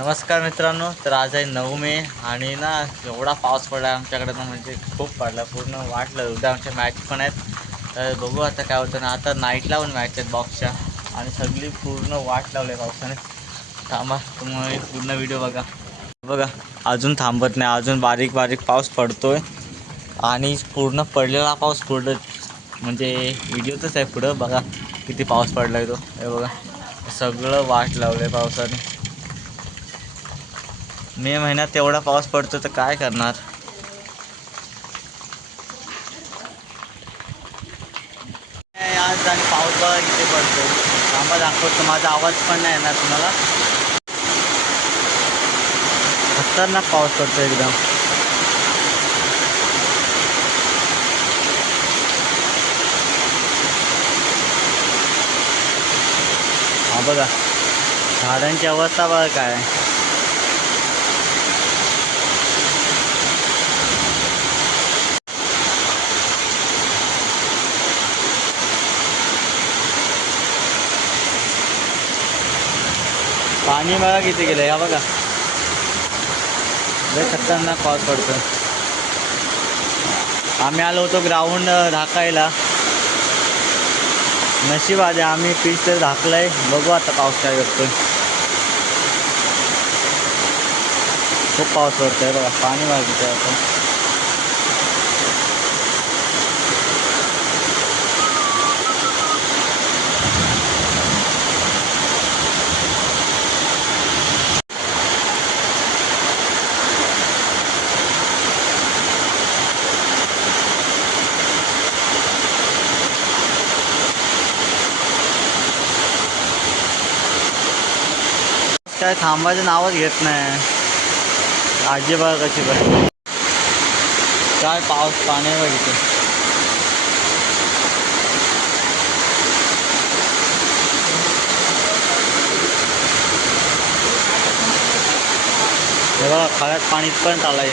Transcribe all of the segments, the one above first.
नमस्कार मित्रांनो, तर आज आहे 9 मे आणि ना एवढा पाऊस पडला आमच्याकडे ना, म्हणजे खूप पडला, पूर्ण वाटलं. उद्या आमच्या मॅच पण आहेत, तर बघू आता काय होतं ना. आता नाईटला पण मॅच आहेत बॉक्सच्या आणि सगळी पूर्ण वाट लावली आहे पावसाने. थांबा, तुम्ही पूर्ण व्हिडिओ बघा. बघा अजून थांबत नाही, अजून बारीक बारीक पाऊस पडतोय आणि पूर्ण पडलेला पाऊस पुढं म्हणजे व्हिडिओतच आहे. पुढं बघा किती पाऊस पडला आहे तो. हे बघा सगळं वाट लावलं आहे पावसाने. मे महिन्यात एवढा पाऊस पडतो तर काय करणार. आज आणि पाऊस बघा किती पडतो. थांबा दाखवतो, माझा आवाज पण नाही येणार तुम्हाला. खतरनाक पाऊस पडतो एकदम. हा बघा झाडांची अवस्था बघा काय. पाणी बघा किती गेलं. या बघा लय खतरनाक पाऊस पडतो. आम्ही आलो होतो ग्राउंड झाकायला, नशीब आले आम्ही पीच तर झाकलंय. बघू आता पाऊस काय करतोय. खूप पाऊस पडतोय बघा, पाणी बघा किती आता. काय थांबायचं नावच घेत नाही. आजी बघा कशी बघ, काय पाऊस पाणी बघितलं. हे बघा खळ्यात पाणी पण आलंय.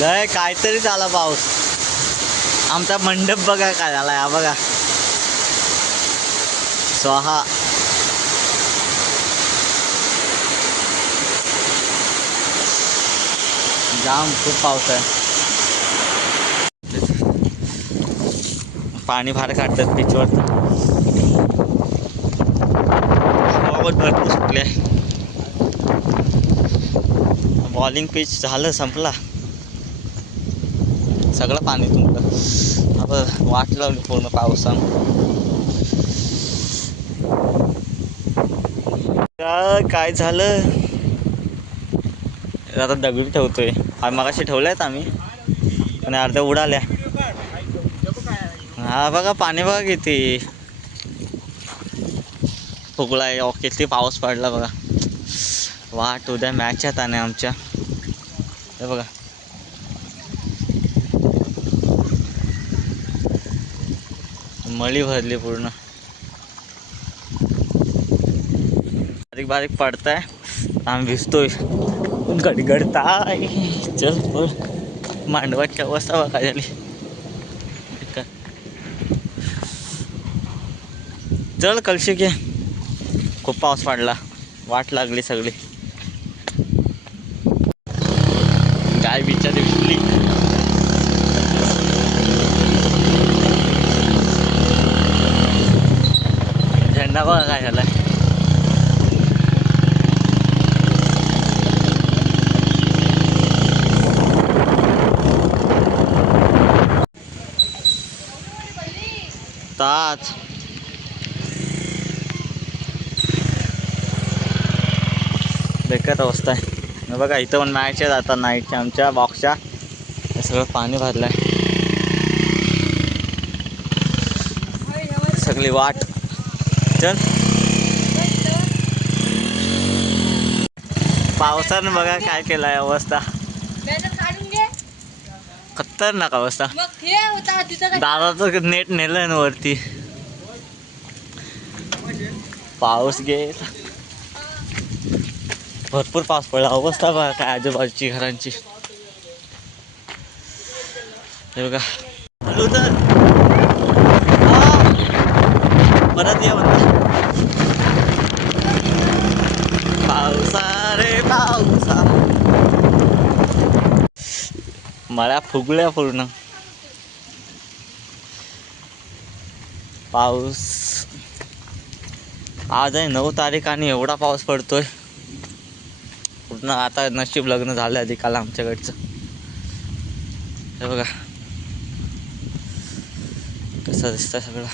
लय काहीतरी झाला पाऊस. आमचा मंडप बघा काय झाला. हा बघा स्वाहा. जाम खूप पाऊस आहे. पाणी फार काढतात पिचवर. भरपूर सुटले. बॉलिंग पिच झालं, संपला. सगळं पाणी तुमचं. आता वाट लावली पूर्ण पावसानं. काय झालं आता दगडी ठेवतोय. मगाशी ठेवल्यात आम्ही पण अर्ध्या उडाल्या. हा बघा पाणी बघा किती फुगलाय. किती पाऊस पडला बघा. वाट उद्या मॅच आहेत आणि आमच्या. हे बघा मळी भरली पूर्ण. बारीक बारीक पडताय, आम्ही भिजतोय. गडगडताय. चल पण मांडवाची अवस्था बघा झाली. चल कलशी घे. खूप पाऊस पडला, वाट लागली सगळी. काय बिचारी भिजली. झेंडा बघा काय झालाय. ताच बेकार अवस्था आहे. बघा इथं पण मॅच आहे आता नाईटच्या आमच्या बॉक्सच्या. सगळं पाणी भरलंय, सगळी वाट. चल पावसानं बघा काय केलाय अवस्था, खतरनाक अवस्था. दादाचं नेट नेलंय ना वरती. पाऊस गेला, भरपूर पाऊस पडला. अवस्था बघा काय आजूबाजूची घरांची. हे बघा तर परत ये म्हणता. पावसा रे पावसा, मळ्या फुगल्या पूर्ण. पाऊस आज आहे 9 तारीख आणि एवढा पाऊस पडतोय पूर्ण. आता नशीब लग्न झालं आधी काल आमच्याकडचं. हे बघा कसं दिसतंय सगळं.